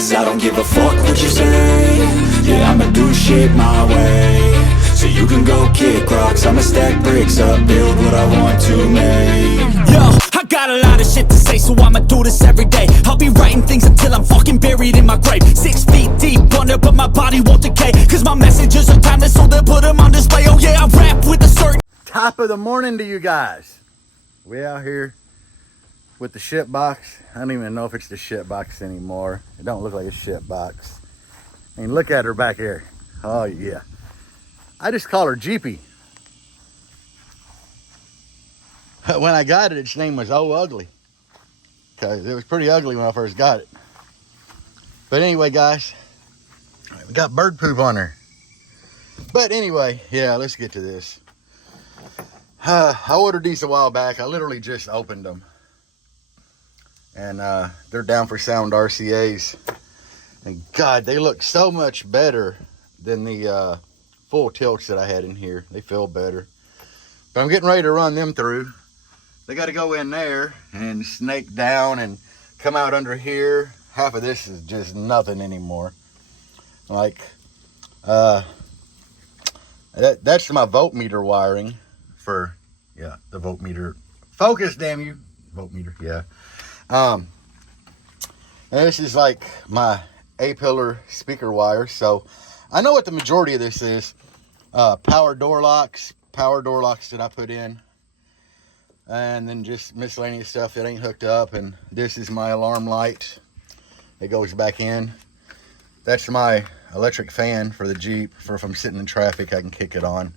Cause I don't give a fuck what you say. Yeah, I'ma do shit my way. So you can go kick rocks, I'ma stack bricks up, build what I want to make. Yo, I got a lot of shit to say, so I'ma do this every day. I'll be writing things until I'm fucking buried in my grave. 6 feet deep under, but my body won't decay. Cause my messages are timeless, so they'll put them on display. Oh yeah, I rap with a certain... Top of the morning to you guys. We out here with the shit box. I don't even know if it's the shit box anymore. It don't look like a shit box. I mean, look at her back here. Oh yeah. I just call her Jeepy. When I got it, its name was Oh Ugly. Because it was pretty ugly when I first got it. But anyway, guys, we got bird poop on her. But anyway, yeah, let's get to this. I ordered these a while back. I literally just opened them. And they're down for sound RCAs. And God, they look so much better than the full tilts that I had in here. They feel better. But I'm getting ready to run them through. They got to go in there and snake down and come out under here. Half of this is just nothing anymore. Like, that's my voltmeter wiring for, yeah, the voltmeter. Focus, damn you. Voltmeter, yeah. And this is like my A Pilar speaker wire. So I know what the majority of this is. Power door locks that I put in. And then just miscellaneous stuff that ain't hooked up. And this is my alarm light. It goes back in. That's my electric fan for the Jeep. For if I'm sitting in traffic, I can kick it on.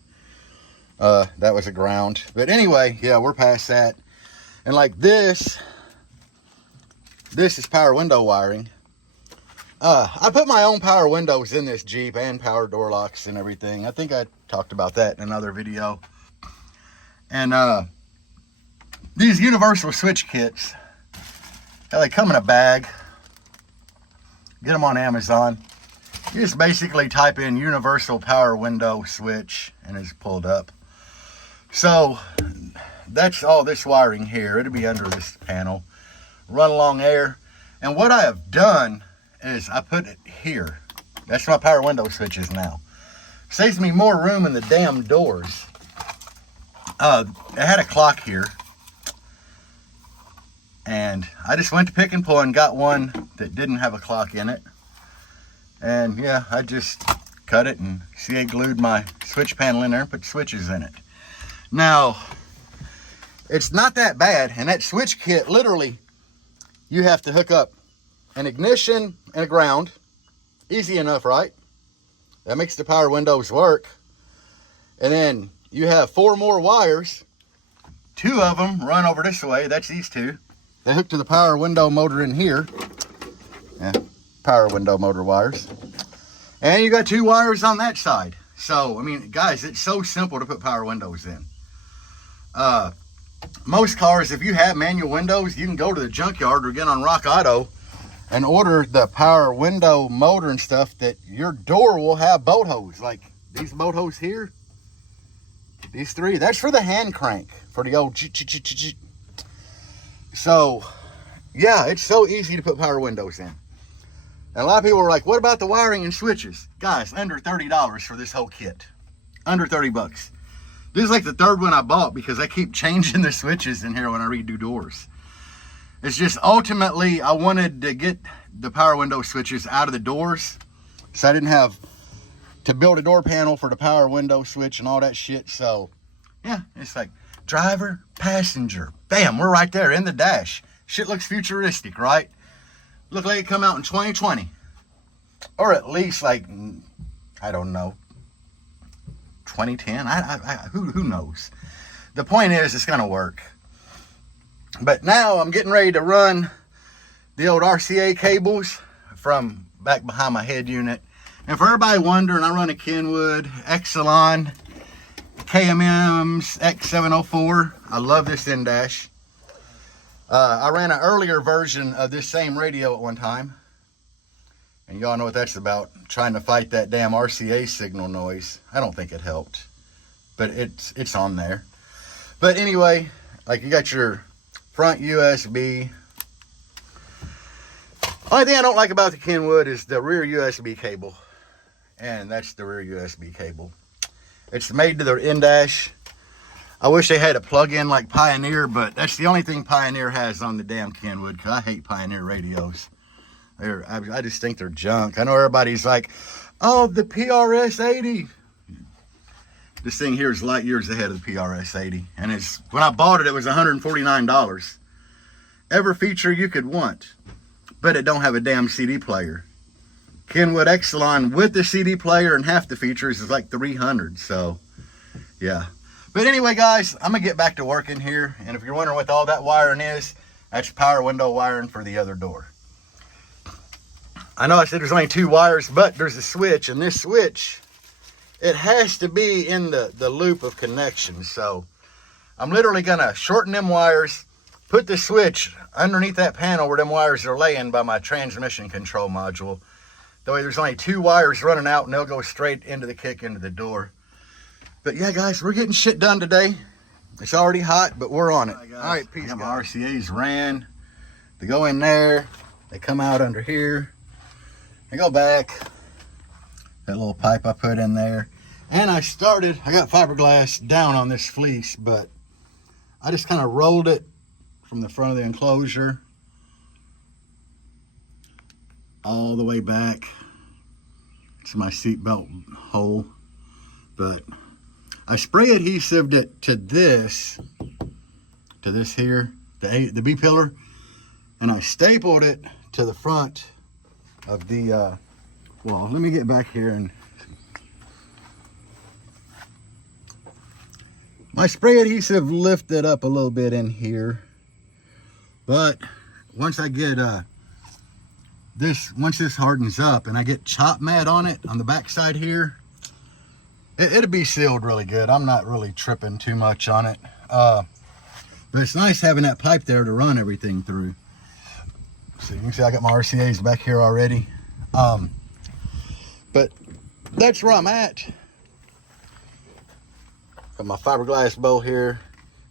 That was a ground. But anyway, yeah, we're past that. And like this is power window wiring. I put my own power windows in this Jeep and power door locks and everything. I think I talked about that in another video. And these universal switch kits, they come in a bag. Get them on Amazon. You just basically type in universal power window switch and it's pulled up. So that's all this wiring here. It'll be under this panel. Run along air. And what I have done is I put it here. That's my power window switches now. Saves me more room in the damn doors. I had a clock here. And I just went to Pick and Pull and got one that didn't have a clock in it. And yeah, I just cut it and CA glued my switch panel in there and put switches in it. Now, it's not that bad. And that switch kit, literally, you have to hook up an ignition and a ground. Easy enough, right? That makes the power windows work. And then you have 4 more wires. 2 of them run over this way. That's these 2. They hook to the power window motor in here. Yeah, power window motor wires. And you got 2 wires on that side. So, I mean, guys, it's so simple to put power windows in. Most cars, if you have manual windows, you can go to the junkyard or get on Rock Auto and order the power window motor and stuff that your door will have boat hose. Like these boat hose here. These 3. That's for the hand crank. For the old... So, yeah, it's so easy to put power windows in. And a lot of people are like, what about the wiring and switches? Guys, under $30 for this whole kit. Under 30 bucks. This is like the 3rd one I bought because I keep changing the switches in here when I redo doors. It's just ultimately, I wanted to get the power window switches out of the doors. So I didn't have to build a door panel for the power window switch and all that shit. So, yeah, it's like driver, passenger. Bam, we're right there in the dash. Shit looks futuristic, right? Look like it come out in 2020. Or at least like, I don't know, 2010? Who knows? The point is, it's gonna work. But now I'm getting ready to run the old RCA cables from back behind my head unit. And for everybody wondering, I run a Kenwood Exelon KMM's X704. I love this in-dash. I ran an earlier version of this same radio at one time. And y'all know what that's about. Trying to fight that damn RCA signal noise. I don't think it helped. But it's on there. But anyway, like you got your front USB. Only thing I don't like about the Kenwood is the rear USB cable. And that's the rear USB cable. It's made to their in-dash. I wish they had a plug-in like Pioneer, but that's the only thing Pioneer has on the damn Kenwood, because I hate Pioneer radios. I just think they're junk. I know everybody's like, oh, the PRS-80. This thing here is light years ahead of the PRS-80. And when I bought it, it was $149. Every feature you could want, but it don't have a damn CD player. Kenwood Exelon with the CD player and half the features is like $300. So, yeah. But anyway, guys, I'm going to get back to working here. And if you're wondering what all that wiring is, that's power window wiring for the other door. I know I said there's only 2 wires, but there's a switch. And this switch, it has to be in the loop of connection. So I'm literally going to shorten them wires, put the switch underneath that panel where them wires are laying by my transmission control module. That way there's only 2 wires running out and they'll go straight into the kick into the door. But yeah, guys, we're getting shit done today. It's already hot, but we're on it. All right, peace. My RCAs ran. They go in there. They come out under here. They go back. That little pipe I put in there. And I got fiberglass down on this fleece, but I just kind of rolled it from the front of the enclosure all the way back to my seatbelt hole. But I spray adhesived it to this here, the B Pilar, and I stapled it to the front of the wall. Let me get back here and my spray adhesive lifted up a little bit in here, but once I get once this hardens up and I get chop mat on it on the back side here, it'll be sealed really good. I'm not really tripping too much on it. But it's nice having that pipe there to run everything through. So you can see I got my RCAs back here already. But that's where I'm at. Got my fiberglass bowl here.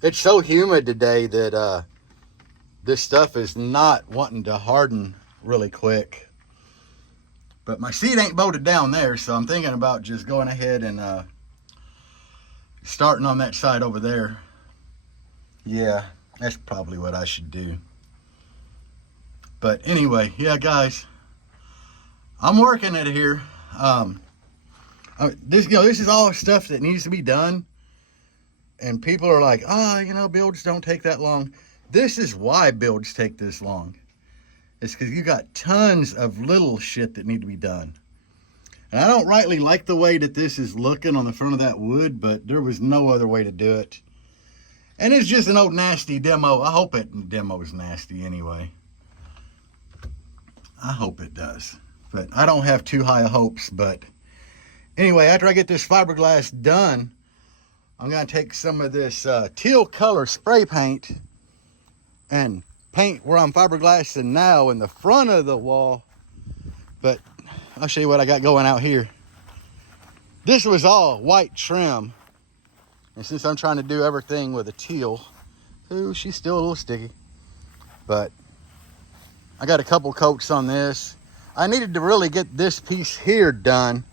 It's so humid today that this stuff is not wanting to harden really quick. But my seat ain't bolted down there, so I'm thinking about just going ahead and starting on that side over there. Yeah, that's probably what I should do. But anyway, yeah, guys, I'm working it here. This is all stuff that needs to be done. And people are like, builds don't take that long. This is why builds take this long. It's because you got tons of little shit that need to be done. And I don't rightly like the way that this is looking on the front of that wood, but there was no other way to do it. And it's just an old nasty demo. I hope it demo is nasty anyway. I hope it does. But I don't have too high hopes. But anyway, after I get this fiberglass done, I'm going to take some of this teal color spray paint and paint where I'm fiberglassing now in the front of the wall. But I'll show you what I got going out here. This was all white trim, and since I'm trying to do everything with a teal, ooh, she's still a little sticky, but I got a couple coats on this. I needed to really get this piece here done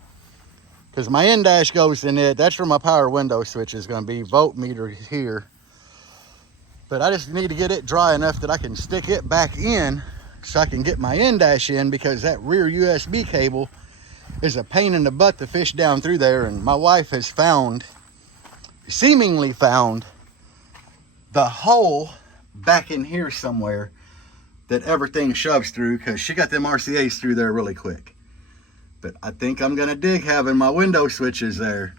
because my in-dash goes in it. That's where my power window switch is going to be. Voltmeter here. But I just need to get it dry enough that I can stick it back in so I can get my in-dash in, because that rear USB cable is a pain in the butt to fish down through there. And my wife has seemingly found the hole back in here somewhere that everything shoves through, because she got them RCAs through there really quick. But I think I'm going to dig having my window switches there.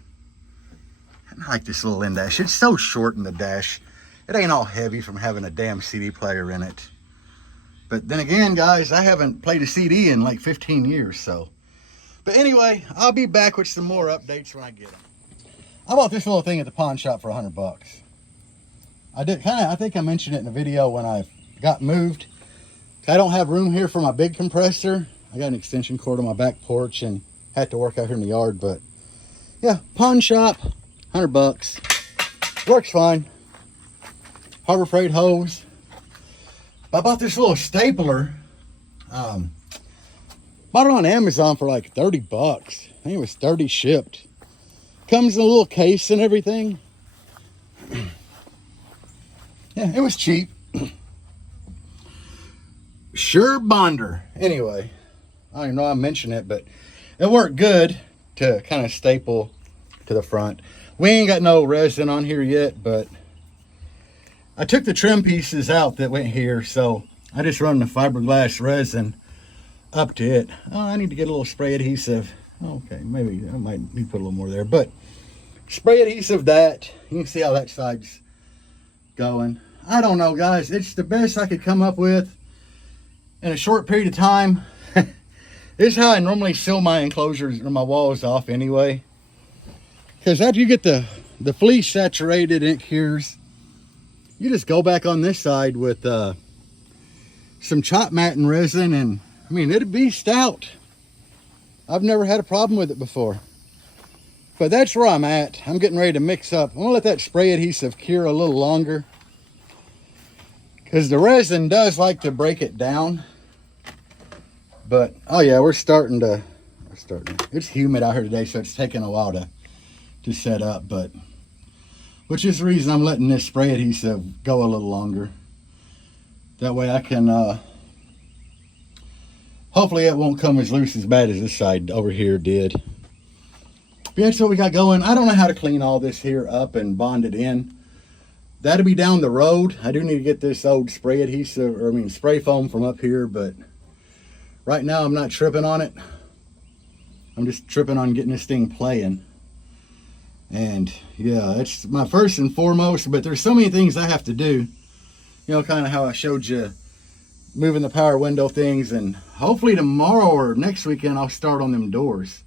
I like this little in-dash. It's so short in the dash. It ain't all heavy from having a damn CD player in it. But then again, guys, I haven't played a CD in like 15 years, so. But anyway, I'll be back with some more updates when I get them. I bought this little thing at the pawn shop for $100. I think I mentioned it in the video when I got moved. I don't have room here for my big compressor. I got an extension cord on my back porch and had to work out here in the yard, but yeah, pawn shop, $100. Works fine. Harbor Freight hose. I bought this little stapler. Bought it on Amazon for like 30 bucks. I think it was 30 shipped. Comes in a little case and everything. Yeah, it was cheap. Sure bonder. Anyway, I don't even know I mentioned it, but it worked good to kind of staple to the front. We ain't got no resin on here yet, but I took the trim pieces out that went here, so I just run the fiberglass resin up to it. Oh, I need to get a little spray adhesive. Okay, maybe I might need to put a little more there, but spray adhesive that. You can see how that side's going. I don't know, guys. It's the best I could come up with in a short period of time. This is how I normally seal my enclosures or my walls off anyway. Because after you get the fleece saturated and it cures, you just go back on this side with some chop mat and resin, and I mean, it'd be stout. I've never had a problem with it before. But that's where I'm at. I'm getting ready to mix up. I'm gonna let that spray adhesive cure a little longer, because the resin does like to break it down. But oh yeah, we're starting. It's humid out here today, so it's taking a while to set up, but which is the reason I'm letting this spray adhesive go a little longer. That way I can hopefully it won't come as loose as bad as this side over here did. But that's what we got going. I don't know how to clean all this here up and bond it in. That'll be down the road. I do need to get this old spray adhesive, or I mean spray foam from up here, but right now I'm not tripping on it. I'm just tripping on getting this thing playing. And yeah, that's my first and foremost, but there's so many things I have to do. You know, kind of how I showed you moving the power window things, and hopefully tomorrow or next weekend I'll start on them doors.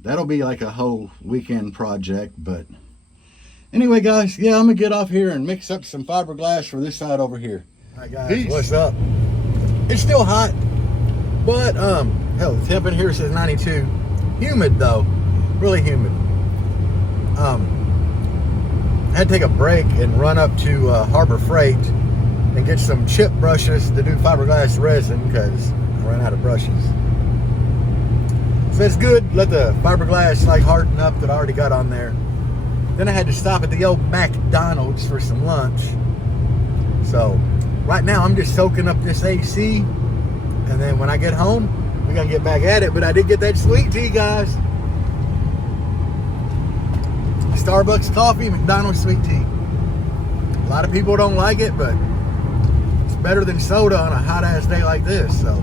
That'll be like a whole weekend project. But anyway, guys, yeah, I'm gonna get off here and mix up some fiberglass for this side over here. All right, guys, peace. What's up? It's still hot, but hell, the temp in here says 92. Humid though, really humid. I had to take a break and run up to Harbor Freight and get some chip brushes to do fiberglass resin, because I ran out of brushes. So it's good, let the fiberglass like harden up that I already got on there. Then I had to stop at the old McDonald's for some lunch. So right now I'm just soaking up this AC, and then when I get home, we're gonna get back at it. But I did get that sweet tea, guys. Starbucks coffee, McDonald's sweet tea. A lot of people don't like it, but it's better than soda on a hot ass day like this. So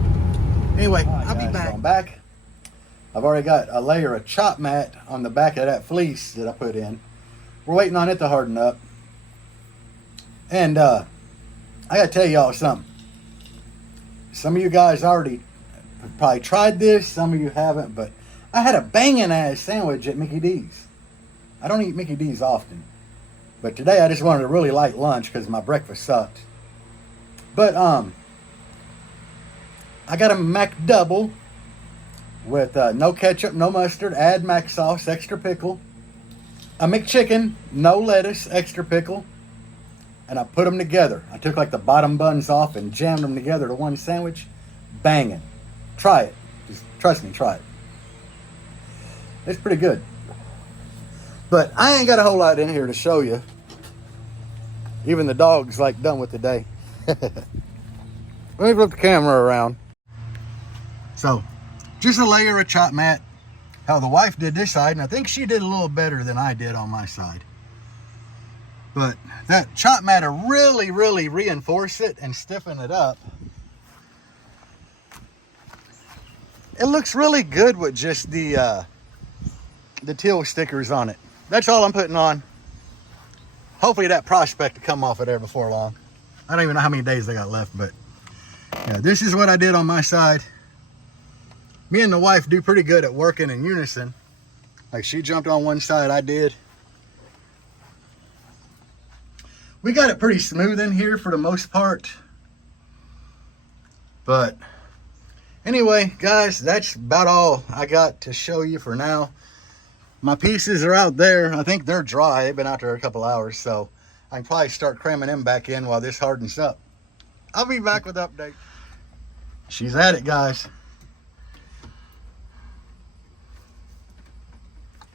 anyway, I'll be back. I'm back. I've already got a layer of chop mat on the back of that fleece that I put in. We're waiting on it to harden up. And I gotta tell y'all something. Some of you guys already probably tried this, some of you haven't, but I had a banging ass sandwich at Mickey D's. I don't eat Mickey D's often, but today I just wanted a really light lunch because my breakfast sucked. But I got a McDouble with no ketchup, no mustard, add mac sauce, extra pickle. A McChicken, no lettuce, extra pickle. And I put them together. I took like the bottom buns off and jammed them together to one sandwich. Banging. Try it. Just trust me, try it. It's pretty good. But I ain't got a whole lot in here to show you. Even the dog's like done with the day. Let me flip the camera around. So, just a layer of chop mat. How the wife did this side, and I think she did a little better than I did on my side. But that chop mat will really, really reinforce it and stiffen it up. It looks really good with just the teal stickers on it. That's all I'm putting on. Hopefully that prospect will come off of there before long. I don't even know how many days they got left, but yeah, this is what I did on my side. Me and the wife do pretty good at working in unison. Like she jumped on one side, I did. We got it pretty smooth in here for the most part. But anyway, guys, that's about all I got to show you for now. My pieces are out there. I think they're dry. They've been out there a couple hours, so I can probably start cramming them back in while this hardens up. I'll be back with updates. She's at it, guys.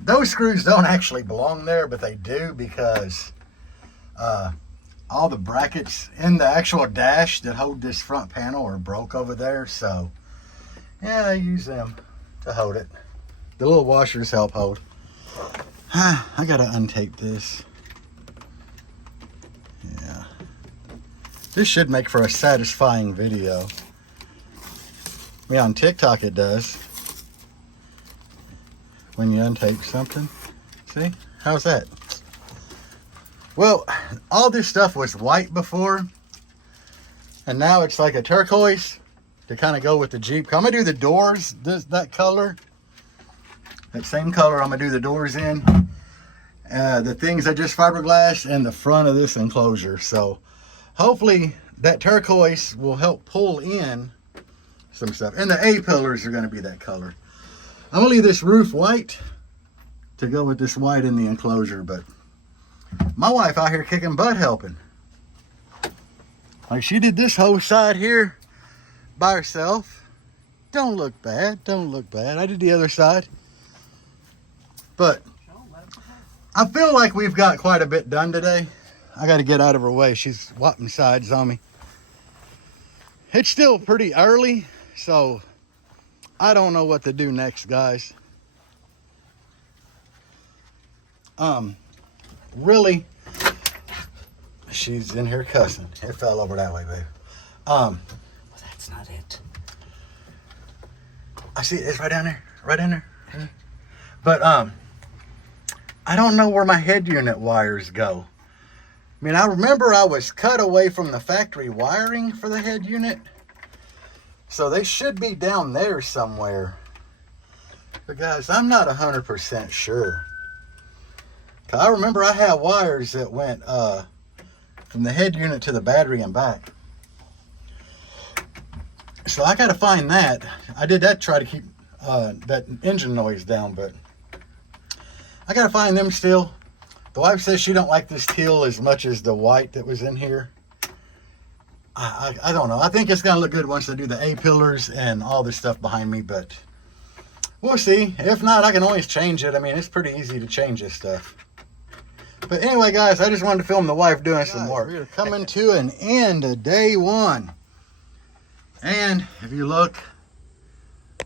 those screws don't actually belong there, but they do because all the brackets in the actual dash that hold this front panel are broke over there. So yeah, I use them to hold it. The little washers help hold. I gotta untape this. Yeah. This should make for a satisfying video. Yeah, on TikTok it does. When you untape something. See? How's that? Well, all this stuff was white before. And now it's like a turquoise to kind of go with the Jeep. I'm going to do the doors that color. That same color I'm going to do the doors in. The things I just fiberglassed and the front of this enclosure. So hopefully that turquoise will help pull in some stuff. And the A pillars are going to be that color. I'm going to leave this roof white to go with this white in the enclosure. But my wife out here kicking butt helping. Like she did this whole side here by herself. Don't look bad. Don't look bad. I did the other side. But I feel like we've got quite a bit done today. I got to get out of her way. She's whopping sides on me. It's still pretty early, so I don't know what to do next, guys. Really, she's in here cussing. It fell over that way, babe. Well, that's not it. I see it. It's right down there. Right in there. But, I don't know where my head unit wires go. I mean, I remember I was cut away from the factory wiring for the head unit. So they should be down there somewhere. But guys, I'm not 100% sure. 'Cause I remember I had wires that went from the head unit to the battery and back. So I got to find that. I did that to try to keep that engine noise down, but I got to find them still. The wife says she don't like this teal as much as the white that was in here. I don't know. I think it's going to look good once I do the A pillars and all this stuff behind me, but we'll see. If not, I can always change it. I mean, it's pretty easy to change this stuff. But anyway, guys, I just wanted to film the wife doing some work. We're coming to an end of day one. And if you look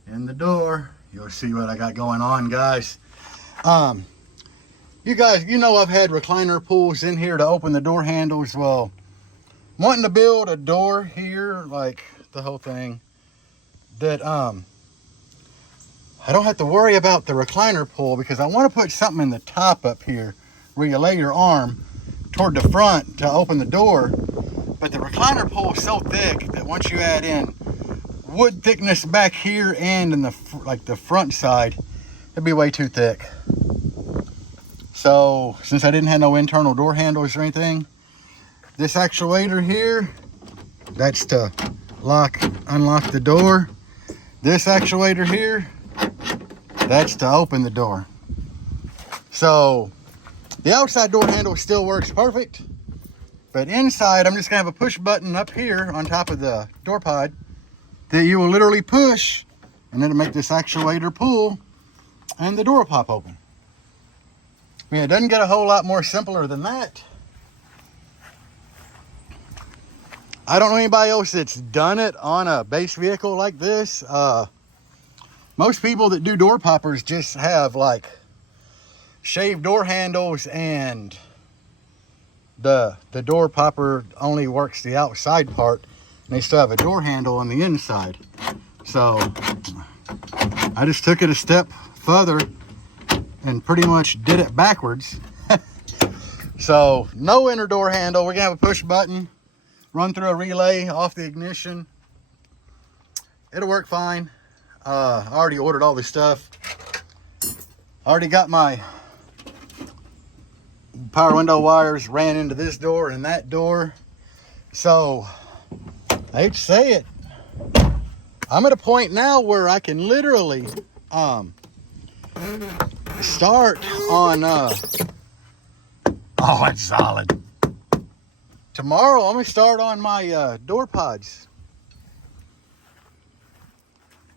in the door, you'll see what I got going on, guys. You guys, you know I've had recliner pulls in here to open the door handles. Well, wanting to build a door here, like the whole thing, that I don't have to worry about the recliner pull, because I want to put something in the top up here where you lay your arm toward the front to open the door. But the recliner pull is so thick that once you add in wood thickness back here and in the front side, it'd be way too thick. So since I didn't have no internal door handles or anything, this actuator here, that's to unlock the door. This actuator here, that's to open the door. So the outside door handle still works perfect, but inside I'm just gonna have a push button up here on top of the door pod that you will literally push, and it'll make this actuator pull and the door will pop open. I mean, it doesn't get a whole lot more simpler than that. I don't know anybody else that's done it on a base vehicle like this. Most people that do door poppers just have like shaved door handles, and the door popper only works the outside part, and they still have a door handle on the inside. So I just took it a step further and pretty much did it backwards. So no inner door handle. We're gonna have a push button, run through a relay off the ignition. It'll work fine. I already ordered all this stuff. I already got my power window wires ran into this door and that door. So I hate to say it, I'm at a point now where I can literally start on oh, it's solid. Tomorrow I'm gonna start on my door pods.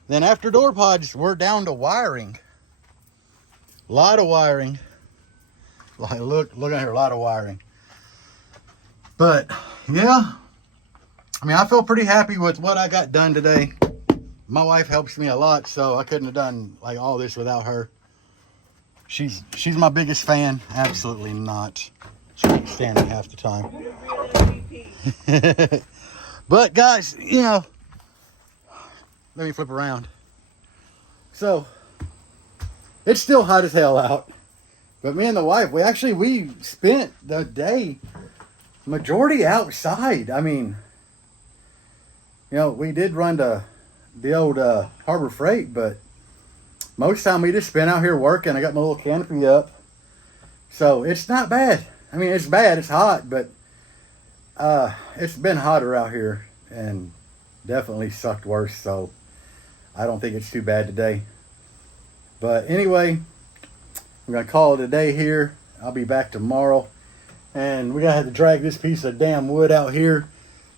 Then after door pods, we're down to wiring. A lot of wiring. Like, look at here, a lot of wiring. But yeah, I mean, I feel pretty happy with what I got done today. My wife helps me a lot, so I couldn't have done like all this without her. She's my biggest fan. Absolutely not. She can't stand it half the time. But guys, you know, let me flip around. So it's still hot as hell out, but me and the wife, we spent the day majority outside. I mean, you know, we did run to the old Harbor Freight, but most of the time we just spent out here working. I got my little canopy up, so it's not bad. I mean, it's bad, it's hot, but it's been hotter out here and definitely sucked worse, so I don't think it's too bad today. But anyway, I'm gonna call it a day here. I'll be back tomorrow, and we're gonna have to drag this piece of damn wood out here,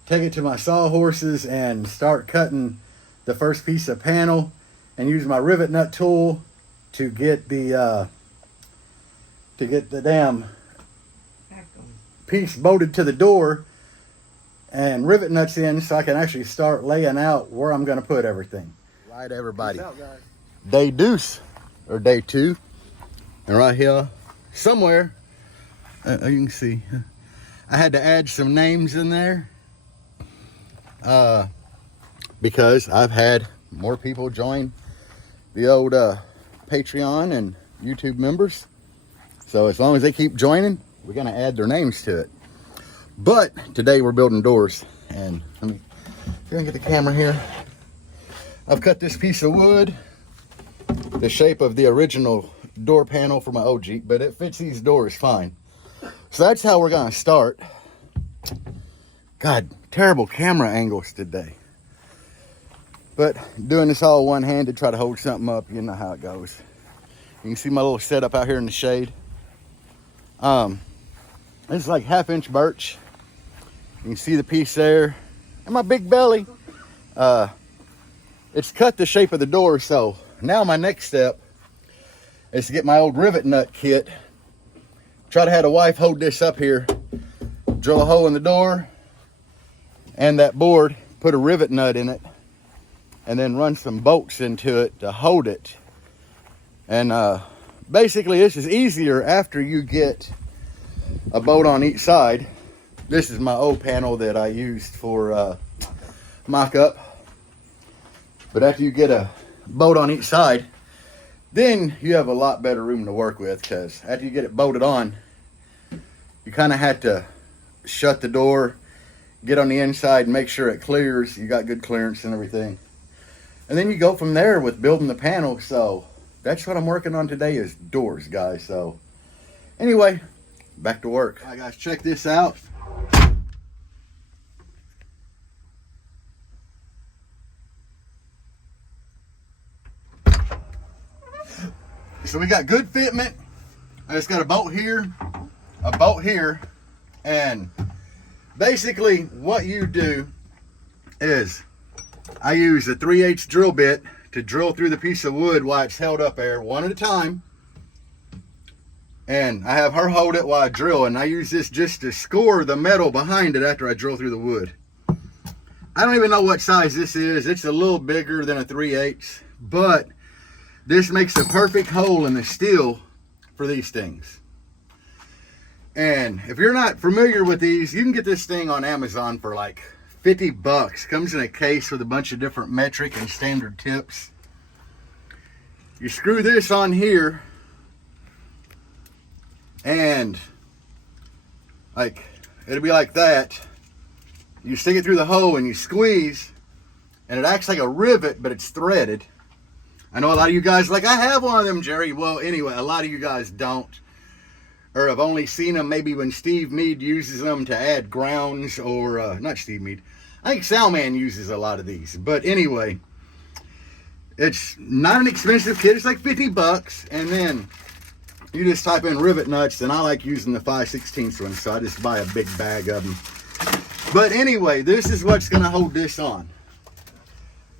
take it to my sawhorses, and start cutting the first piece of panel, and use my rivet nut tool to get the damn piece bolted to the door and rivet nuts in, so I can actually start laying out where I'm going to put everything. Right, everybody. Peace out, guys. Day deuce, or day 2, and right here somewhere, you can see I had to add some names in there because I've had more people join the old Patreon and YouTube members. So as long as they keep joining, we're gonna add their names to it. But today we're building doors, and let me see if I can get the camera here. I've cut this piece of wood the shape of the original door panel for my old Jeep, but it fits these doors fine. So that's how we're gonna start. God, terrible camera angles today. But doing this all one-handed, try to hold something up, you know how it goes. You can see my little setup out here in the shade. It's like 1/2-inch birch. You can see the piece there. And my big belly. It's cut the shape of the door, so now my next step is to get my old rivet nut kit. Try to have the wife hold this up here, drill a hole in the door and that board, put a rivet nut in it, and then run some bolts into it to hold it. And basically this is easier after you get a bolt on each side. This is my old panel that I used for mock-up. But after you get a bolt on each side, then you have a lot better room to work with, because after you get it bolted on, you kind of have to shut the door, get on the inside and make sure it clears. You got good clearance and everything. And then you go from there with building the panel. So that's what I'm working on today, is doors, guys. So anyway, back to work. All right, guys, check this out. So we got good fitment. I just got a bolt here, and basically what you do is I use a 3/8 drill bit to drill through the piece of wood while it's held up there, one at a time. And I have her hold it while I drill, and I use this just to score the metal behind it after I drill through the wood. I don't even know what size this is. It's a little bigger than a 3/8, but this makes a perfect hole in the steel for these things. And if you're not familiar with these, you can get this thing on Amazon for like 50 bucks. Comes in a case with a bunch of different metric and standard tips. You screw this on here, and like it'll be like that. You stick it through the hole and you squeeze, and it acts like a rivet, but it's threaded. I know a lot of you guys like, I have one of them, Jerry. Well, anyway, a lot of you guys don't, or have only seen them maybe when Steve Mead uses them to add grounds, or not Steve Mead. I think Salman uses a lot of these. But anyway, it's not an expensive kit. It's like 50 bucks. And then you just type in rivet nuts, and I like using the 5/16 ones, so I just buy a big bag of them. But anyway, this is what's going to hold this on.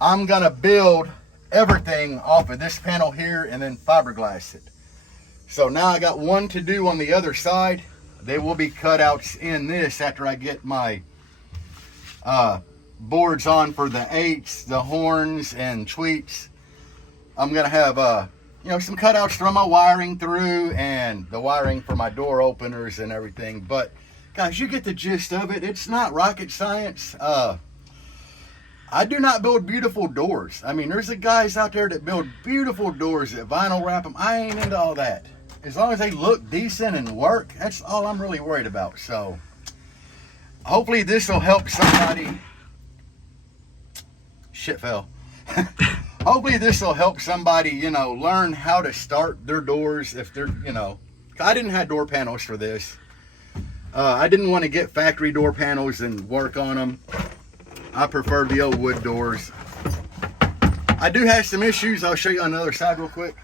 I'm going to build everything off of this panel here and then fiberglass it. So now I got one to do on the other side. They will be cutouts in this after I get my boards on for the 8s, the horns, and tweets. I'm gonna have you know, some cutouts to run my wiring through and the wiring for my door openers and everything. But guys, you get the gist of it. It's not rocket science. I do not build beautiful doors. I mean, there's the guys out there that build beautiful doors that vinyl wrap them. I ain't into all that. As long as they look decent and work, that's all I'm really worried about. So hopefully this will help somebody. Shit fell. Hopefully this will help somebody, you know, learn how to start their doors if they're, you know. I didn't have door panels for this. I didn't want to get factory door panels and work on them. I prefer the old wood doors. I do have some issues. I'll show you on the other side real quick.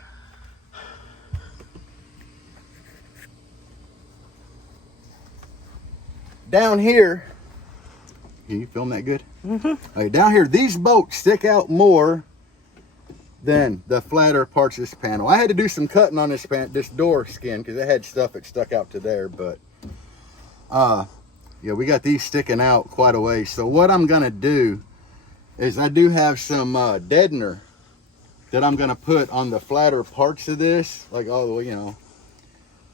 Down here, can you film that good? Mm-hmm. Right, down here, these bolts stick out more than the flatter parts of this panel. I had to do some cutting on this door skin because it had stuff that stuck out to there, but yeah, we got these sticking out quite a way. So what I'm gonna do is I do have some deadener that I'm gonna put on the flatter parts of this, like all the way, you know,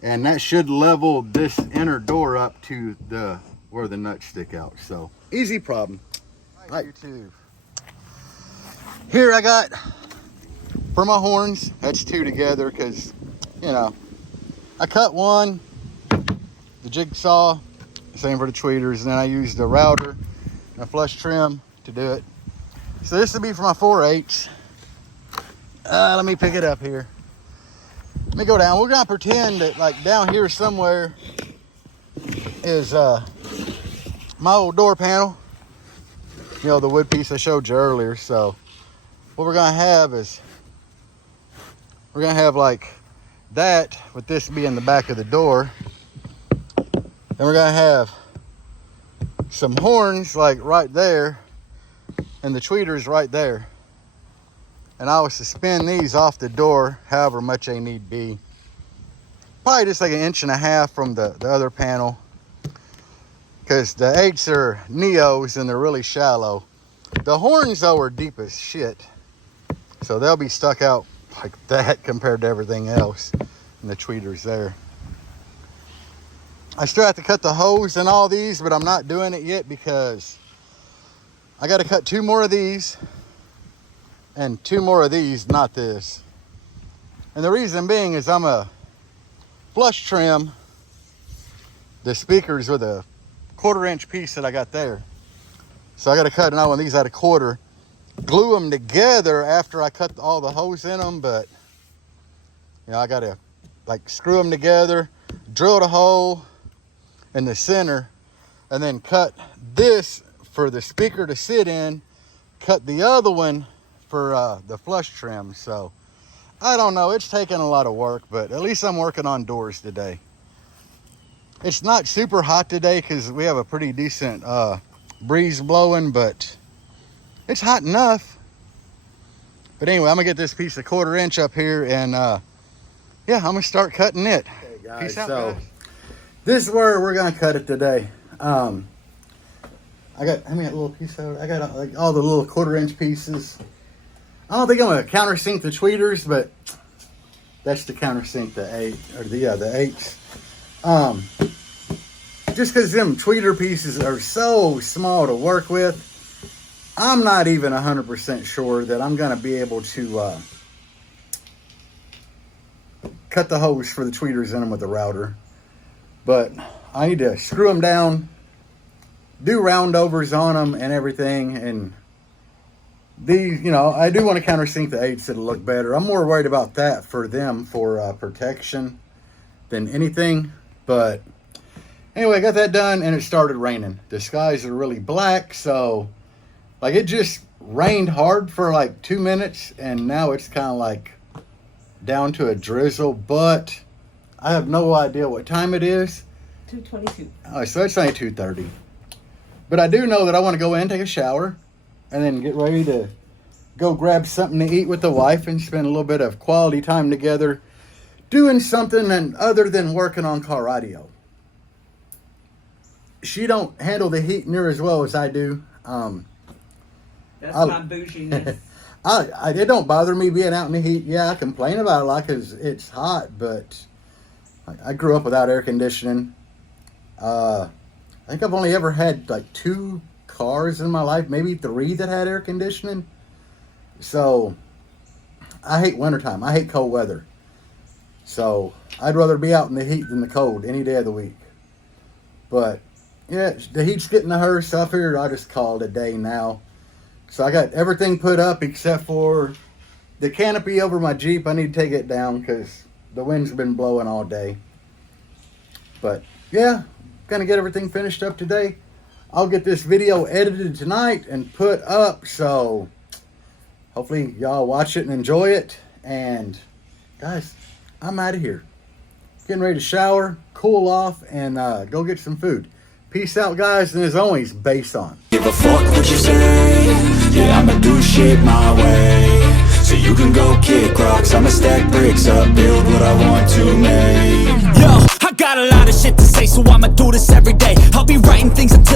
and that should level this inner door up to the where the nuts stick out. So easy problem. Right, YouTube. Here I got for my horns, that's 2 together because, you know, I cut one, the jigsaw, same for the tweeters, and then I used a router and a flush trim to do it. So this will be for my 4/8. Let me pick it up here. Let me go down. We're gonna pretend that like down here somewhere is my old door panel. You know, the wood piece I showed you earlier. So what we're gonna have is we're gonna have like that, with this being the back of the door. And we're gonna have some horns like right there and the tweeters right there. And I will suspend these off the door however much they need be. Probably just like 1.5 inches from the other panel. Because the 8s are Neos and they're really shallow. The horns though are deep as shit. So they'll be stuck out like that compared to everything else. And the tweeters there. I still have to cut the hose and all these, but I'm not doing it yet because I got to cut 2 more of these and 2 more of these, not this. And the reason being is I'm a flush trim the speakers with a 1/4 inch piece that I got there. So I got to cut another one of these at 1/4, glue them together after I cut all the hose in them, but you know, I got to like screw them together, drill the hole in the center, and then cut this for the speaker to sit in, cut the other one for the flush trim. So I don't know, it's taking a lot of work, but at least I'm working on doors today. It's not super hot today because we have a pretty decent breeze blowing, but it's hot enough. But anyway, I'm gonna get this piece of 1/4 inch up here, and yeah, I'm gonna start cutting it. Okay, guys. Peace out, so guys. This is where we're gonna cut it today. I got, how many little pieces of it? I got like all the little 1/4 inch pieces. I don't think I'm gonna countersink the tweeters, but that's to countersink the 8 or the 8s. Just because them tweeter pieces are so small to work with, I'm not even 100% sure that I'm gonna be able to cut the hose for the tweeters in them with the router. But I need to screw them down, do roundovers on them and everything. And these, you know, I do want to countersink the 8s that'll look better. I'm more worried about that for them for protection than anything. But anyway, I got that done and it started raining. The skies are really black, so like it just rained hard for like 2 minutes and now it's kind of like down to a drizzle, but I have no idea what time it is. 2:22. Oh, so it's only 2:30. But I do know that I want to go in and take a shower and then get ready to go grab something to eat with the wife and spend a little bit of quality time together. doing something other than working on car radio. She don't handle the heat near as well as I do. That's my bouginess. It don't bother me being out in the heat. Yeah, I complain about it a lot because it's hot, but I grew up without air conditioning. I think I've only ever had like 2 cars in my life, maybe 3 that had air conditioning. So I hate wintertime. I hate cold weather. So I'd rather be out in the heat than the cold any day of the week. But yeah, the heat's getting to her, so I figured I'll just call it a day now. So I got everything put up except for the canopy over my Jeep. I need to take it down because the wind's been blowing all day. But yeah, gonna get everything finished up today. I'll get this video edited tonight and put up, so hopefully y'all watch it and enjoy it. And guys, I'm out of here. Getting ready to shower, cool off, and go get some food. Peace out, guys, and as always, bass on. Give a fuck what you say. Yeah, I'ma do shit my way. So you can go kick rocks, I'ma stack bricks up, build what I want to make. Yo, I got a lot of shit to say, so I'ma do this every day. I'll be writing things until